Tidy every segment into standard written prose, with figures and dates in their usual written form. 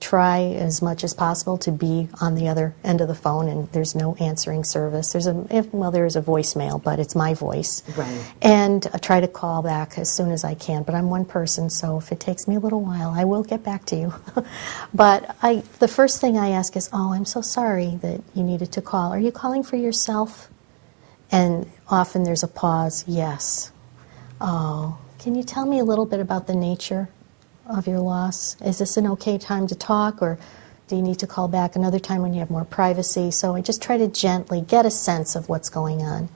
try as much as possible to be on the other end of the phone, and there's no answering service. There is a voicemail, but it's my voice. Right. And I try to call back as soon as I can, but I'm one person, so if it takes me a little while, I will get back to you. But the first thing I ask is, oh, I'm so sorry that you needed to call. Are you calling for yourself? And often there's a pause. Yes. Oh, can you tell me a little bit about the nature of your loss? Is this an okay time to talk, or do you need to call back another time when you have more privacy? So I just try to gently get a sense of what's going on.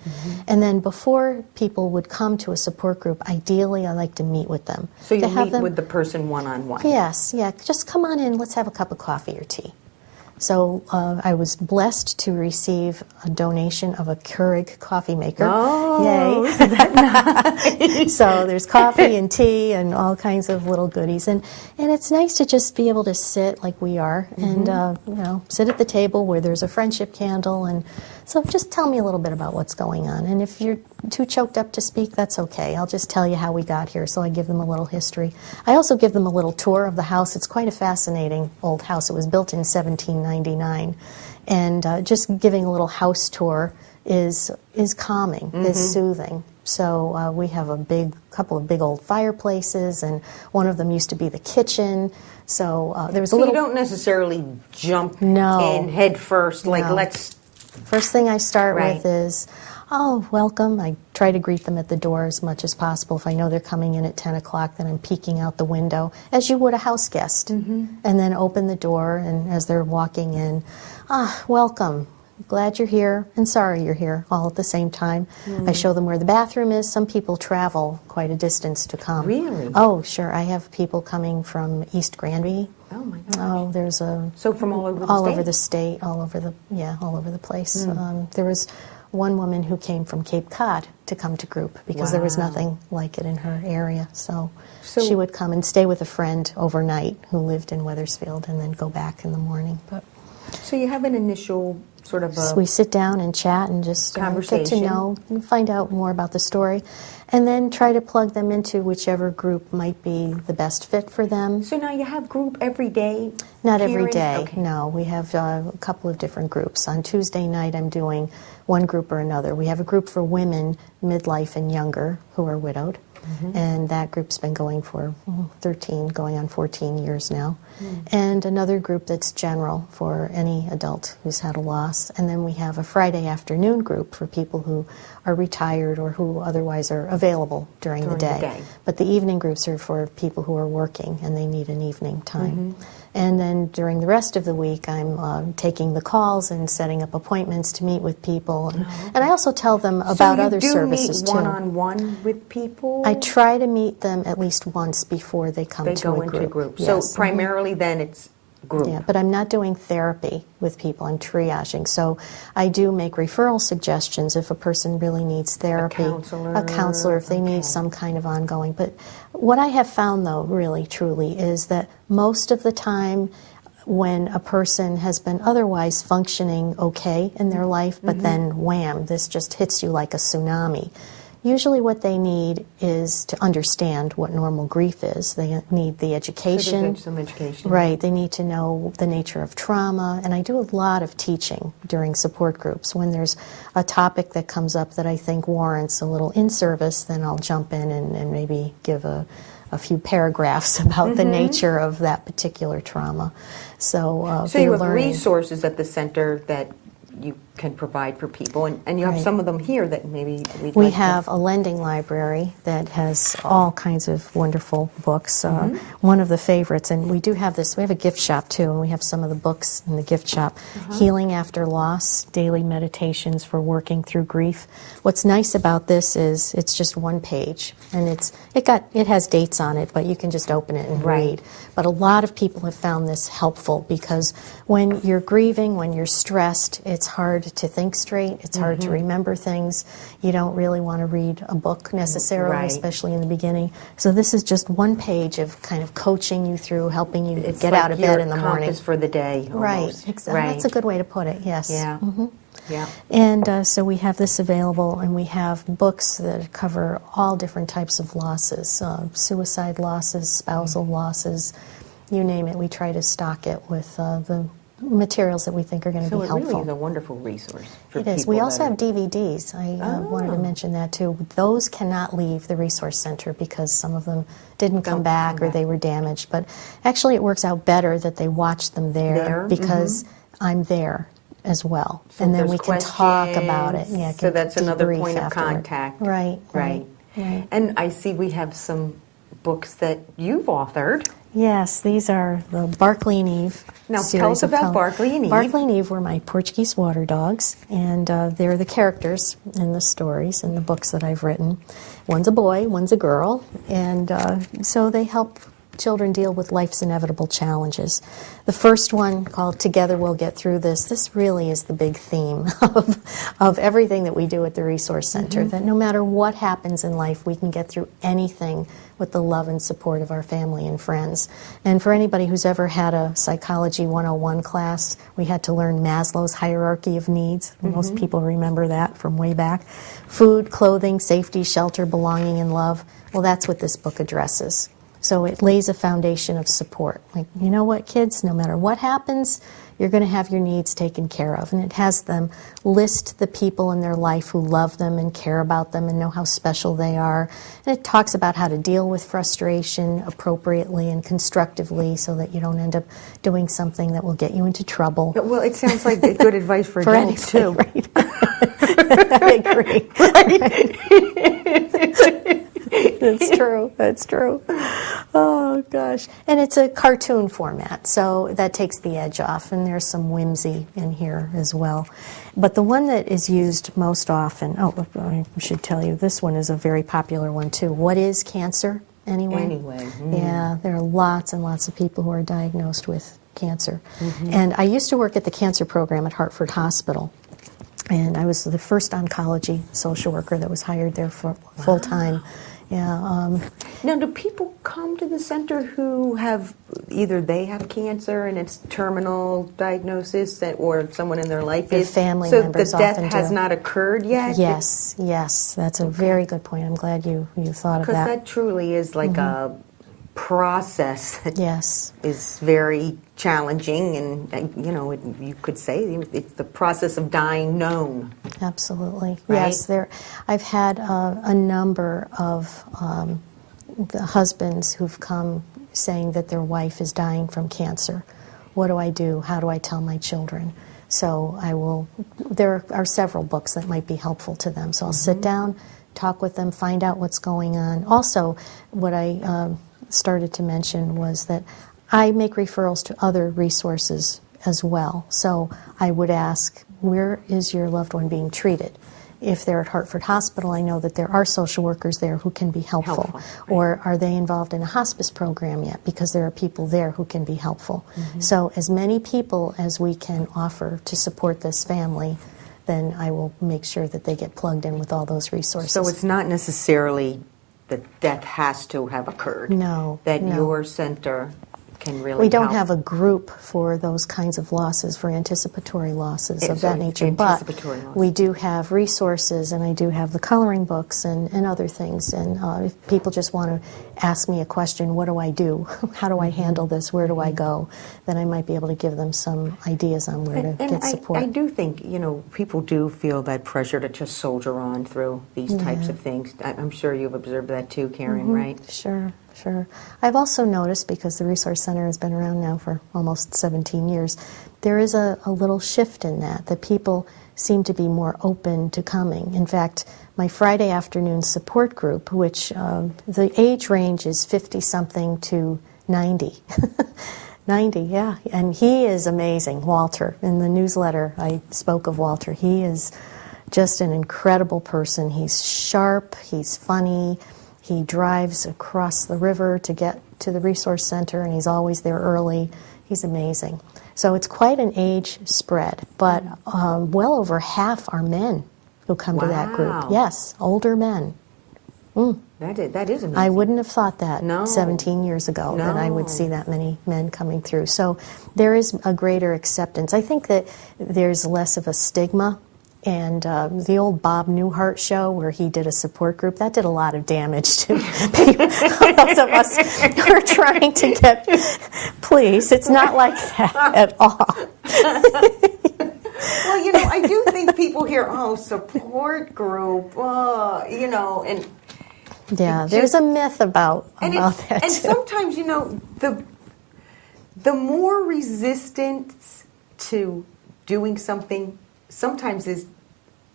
And then before people would come to a support group, ideally I like to meet with them. So you meet with the person one-on-one? Yes, yeah. Just come on in, let's have a cup of coffee or tea. So I was blessed to receive a donation of a Keurig coffee maker. Oh, yay! Isn't that nice? So there's coffee and tea and all kinds of little goodies, and it's nice to just be able to sit like we are, and sit at the table where there's a friendship candle, and so just tell me a little bit about what's going on. And if you're too choked up to speak, that's okay. I'll just tell you how we got here. So I give them a little history. I also give them a little tour of the house. It's quite a fascinating old house. It was built in 1799. And just giving a little house tour is calming, is soothing. So we have a couple of big old fireplaces, and one of them used to be the kitchen. So there was a little... So you don't necessarily jump No. in head first, like No. let's... First thing I start Right. with is, oh, welcome. I try to greet them at the door as much as possible. If I know they're coming in at 10 o'clock, then I'm peeking out the window, as you would a house guest. And then open the door, and as they're walking in, welcome. Glad you're here, and sorry you're here, all at the same time. I show them where the bathroom is. Some people travel quite a distance to come. Really? Oh, sure. I have people coming from East Granby. Oh my gosh. Oh, there's So from all over the state? all over the state, all over the place. There was one woman who came from Cape Cod to come to group because there was Wow. nothing like it in her area. So she would come and stay with a friend overnight who lived in Wethersfield, and then go back in the morning. But So you have an initial sort of so we sit down and chat and just get to conversation. know and find out more about the story, and then try to plug them into whichever group might be the best fit for them. So now you have group every day? Not every Karen? day, Okay. no. We have a couple of different groups. On Tuesday night, I'm doing one group or another. We have a group for women, midlife and younger, who are widowed. And that group's been going for 13, going on 14 years now. And another group that's general for any adult who's had a loss. And then we have a Friday afternoon group for people who are retired or who otherwise are available during the day. But the evening groups are for people who are working and they need an evening time. And then during the rest of the week, I'm taking the calls and setting up appointments to meet with people. And I also tell them about other services, too. So you do meet one-on-one with people? I try to meet them at least once before they come to a group. They go into group. Yes. So primarily then it's group. Yeah, but I'm not doing therapy with people. I'm triaging. So I do make referral suggestions if a person really needs therapy. A counselor if they need some kind of ongoing. But what I have found, though, really, truly, is that most of the time when a person has been otherwise functioning okay in their life, but then wham, this just hits you like a tsunami. Usually what they need is to understand what normal grief is. They need the education. Some education. Right. They need to know the nature of trauma. And I do a lot of teaching during support groups. When there's a topic that comes up that I think warrants a little in-service, then I'll jump in and maybe give a few paragraphs about the nature of that particular trauma. So you have resources at the center that you can provide for people, and you have some of them here that maybe we have a lending library that has all kinds of wonderful books. One of the favorites, and we do have this, we have a gift shop too, and we have some of the books in the gift shop. Healing After Loss, Daily Meditations for Working Through Grief. What's nice about this is it's just one page, and it has dates on it, but you can just open it and read. But a lot of people have found this helpful because when you're grieving, when you're stressed, it's hard to think straight. It's hard to remember things. You don't really want to read a book necessarily, especially in the beginning. So this is just one page of kind of coaching you through, helping you get out of bed in the morning. Compass for the day, almost. Right, exactly. That's a good way to put it, yes. Yeah. Yeah. And so we have this available, and we have books that cover all different types of losses, suicide losses, spousal losses, You name it, we try to stock it with the materials that we think are going to So be it helpful. really is a wonderful resource for It is. people We also that have DVDs. I wanted to mention that too. Those cannot leave the Resource Center because some of them didn't come back or they were damaged. But actually it works out better that they watch them there because I'm there as well. So and then there's we can talk about it. questions, Yeah, so that's another debrief point of afterward. contact. Right. And I see we have some books that you've authored. Yes, these are the Barkley and Eve Now series tell us of about Barkley and Eve. Barkley and Eve were my Portuguese water dogs, and they're the characters in the stories and the books that I've written. One's a boy, one's a girl, and so they help children deal with life's inevitable challenges. The first one, called Together We'll Get Through This really is the big theme of everything that we do at the Resource Center, that no matter what happens in life, we can get through anything with the love and support of our family and friends. And for anybody who's ever had a Psychology 101 class, we had to learn Maslow's hierarchy of needs. Most people remember that from way back. Food, clothing, safety, shelter, belonging, and love. Well, that's what this book addresses. So it lays a foundation of support. Like, you know what, kids, no matter what happens, you're going to have your needs taken care of. And it has them list the people in their life who love them and care about them and know how special they are. And it talks about how to deal with frustration appropriately and constructively so that you don't end up doing something that will get you into trouble. Well, it sounds like good advice for adults, too. Right. I agree. That's true. That's true. Oh, gosh. And it's a cartoon format, so that takes the edge off, and there's some whimsy in here as well. But the one that is used most often, I should tell you, this one is a very popular one, too. What is cancer, anyway? Yeah, there are lots and lots of people who are diagnosed with cancer. And I used to work at the cancer program at Hartford Hospital. And I was the first oncology social worker that was hired there for full-time. Yeah. Now, do people come to the center who have either they have cancer and it's terminal diagnosis, or someone in their life Their is family so members the death often has do. not occurred yet? Yes, that's a very good point. I'm glad you thought of Because that. that truly is like a process that Yes. is very challenging, and you could say it's the process of dying known. Absolutely. Right? Yes, I've had a number of the husbands who've come saying that their wife is dying from cancer. What do I do? How do I tell my children? So there are several books that might be helpful to them. So I'll sit down, talk with them, find out what's going on. Also, what I started to mention was that I make referrals to other resources as well. So I would ask, where is your loved one being treated? If they're at Hartford Hospital, I know that there are social workers there who can be helpful. Right. Or are they involved in a hospice program yet? Because there are people there who can be helpful. So as many people as we can offer to support this family, then I will make sure that they get plugged in with all those resources. So it's not necessarily that death has to have occurred. No. Your center can really We don't help. have a group for those kinds of losses, for anticipatory losses of So that nature, but anticipatory losses. we do have resources, and I do have the coloring books and other things. And if people just want to ask me a question, what do I do? How do I handle this? Where do I go? Then I might be able to give them some ideas on where to get support. I do think, people do feel that pressure to just soldier on through these types of things. I'm sure you've observed that too, Karen, right? Sure. I've also noticed, because the Resource Center has been around now for almost 17 years, there is a little shift in that people seem to be more open to coming. In fact, my Friday afternoon support group, which the age range is 50-something to 90. 90, yeah. And he is amazing, Walter. In the newsletter, I spoke of Walter. He is just an incredible person. He's sharp, he's funny. He drives across the river to get to the Resource Center, and he's always there early. He's amazing. So it's quite an age spread, but well over half are men who come to that group. Wow. Yes, older men. That is amazing. I wouldn't have thought that No. 17 years ago, that I would No. see that many men coming through. So there is a greater acceptance. I think that there's less of a stigma And the old Bob Newhart show where he did a support group, that did a lot of damage to people, those of us who are trying to get, please, it's not like that at all. Well, I do think people hear, oh, support group, and Yeah, there's a myth about that and too. sometimes, the more resistance to doing something sometimes is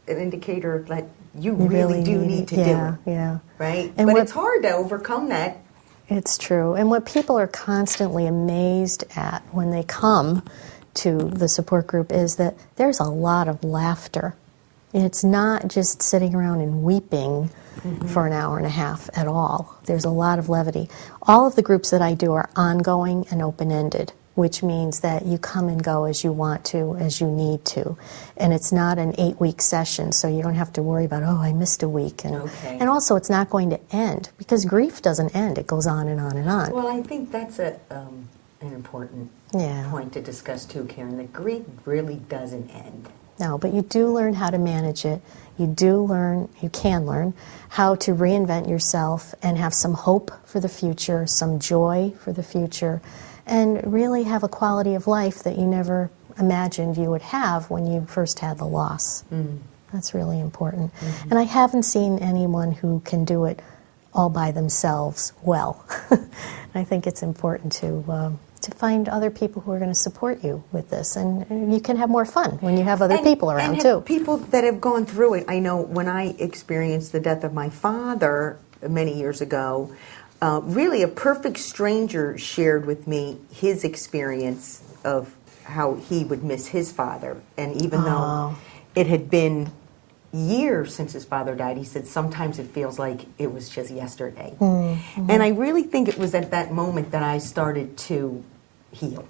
an indicator that you really do need to do it. Yeah. Right? And but what- it's hard to overcome that. It's true. And what people are constantly amazed at when they come to the support group is that there's a lot of laughter. It's not just sitting around and weeping for an hour and a half at all. There's a lot of levity. All of the groups that I do are ongoing and open-ended, which means that you come and go as you want to, as you need to. And it's not an 8-week session, so you don't have to worry about, oh, I missed a week. And also, it's not going to end, because grief doesn't end. It goes on and on and on. Well, I think that's an important point to discuss too, Karen. The grief really doesn't end. No, but you do learn how to manage it. You can learn how to reinvent yourself and have some hope for the future, some joy for the future, and really have a quality of life that you never imagined you would have when you first had the loss. That's really important. And I haven't seen anyone who can do it all by themselves well. I think it's important to find other people who are going to support you with this, and you can have more fun when you have other people around and too. People that have gone through it. I know when I experienced the death of my father many years ago, really a perfect stranger shared with me his experience of how he would miss his father, and even though it had been years since his father died, he said sometimes it feels like it was just yesterday. And I really think it was at that moment that I started to heal.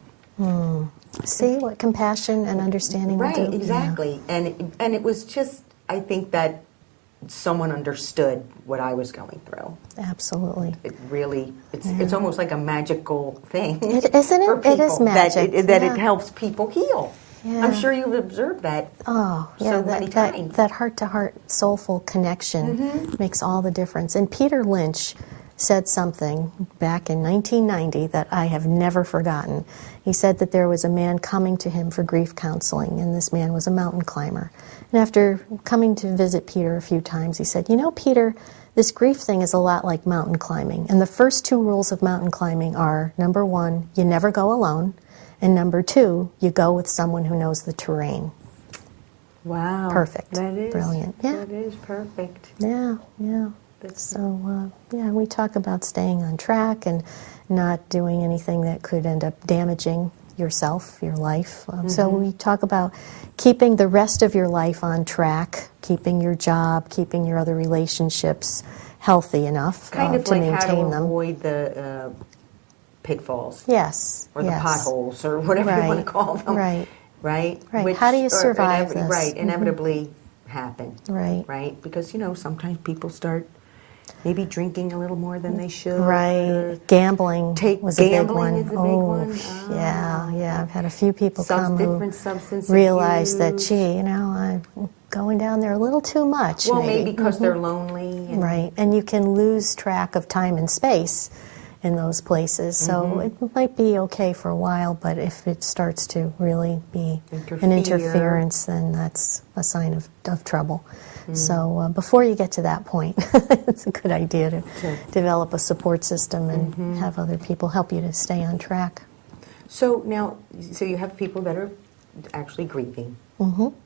See what compassion and understanding will do? Right, exactly. And it was just, I think that someone understood what I was going through. Absolutely. It really, it's almost like a magical thing. Isn't it? For people, It is magic. That it helps people heal. Yeah. I'm sure you've observed that many times. That heart-to-heart, soulful connection makes all the difference. And Peter Lynch said something back in 1990 that I have never forgotten. He said that there was a man coming to him for grief counseling, and this man was a mountain climber. And after coming to visit Peter a few times, he said, Peter, this grief thing is a lot like mountain climbing. And the first 2 rules of mountain climbing are, number 1, you never go alone. And number 2, you go with someone who knows the terrain. Wow. Perfect. That is brilliant. Yeah. That is perfect. Yeah. So, we talk about staying on track and not doing anything that could end up damaging yourself, your life. So we talk about keeping the rest of your life on track, keeping your job, keeping your other relationships healthy enough Kind of to like maintain how to them. avoid the pitfalls. Yes. Or the potholes, or whatever you want to call them. Right. Right? Right. How do you survive this? Right, inevitably happen. Right. Right? Because, sometimes people start maybe drinking a little more than they should. Right. Gambling was a big Gambling one. is a big one. Yeah. I've had a few people come Different who substance realize that, abuse. I'm going down there a little too much. Well, maybe because they're lonely. And Right. And you can lose track of time and space in those places. So it might be okay for a while, but if it starts to really be an interference, then that's a sign of trouble. So before you get to that point, it's a good idea to develop a support system and have other people help you to stay on track. So now, you have people that are actually grieving,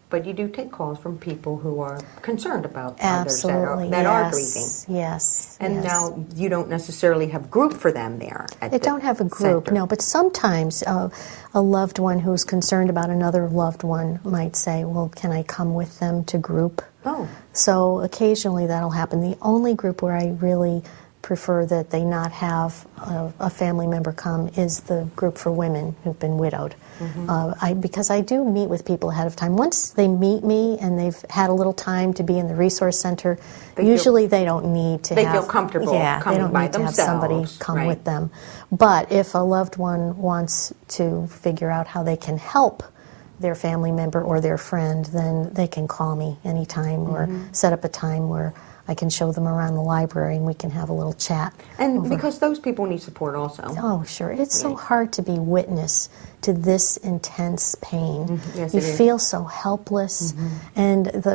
but you do take calls from people who are concerned about Absolutely, others that are grieving. Yes. And now you don't necessarily have group for them there. They don't have a group, no, but sometimes a loved one who's concerned about another loved one might say, well, can I come with them to group? Oh. So occasionally that'll happen. The only group where I really prefer that they not have a family member come is the group for women who've been widowed. Because I do meet with people ahead of time. Once they meet me and they've had a little time to be in the resource center, usually they don't need to They feel comfortable coming they don't by need to have somebody themselves, come right. with them. But if a loved one wants to figure out how they can help their family member or their friend, then they can call me anytime or set up a time where I can show them around the library and we can have a little chat. And because those people need support also. Oh, sure. It's so hard to be witness to this intense pain. Yes, You it is. feel so helpless. And the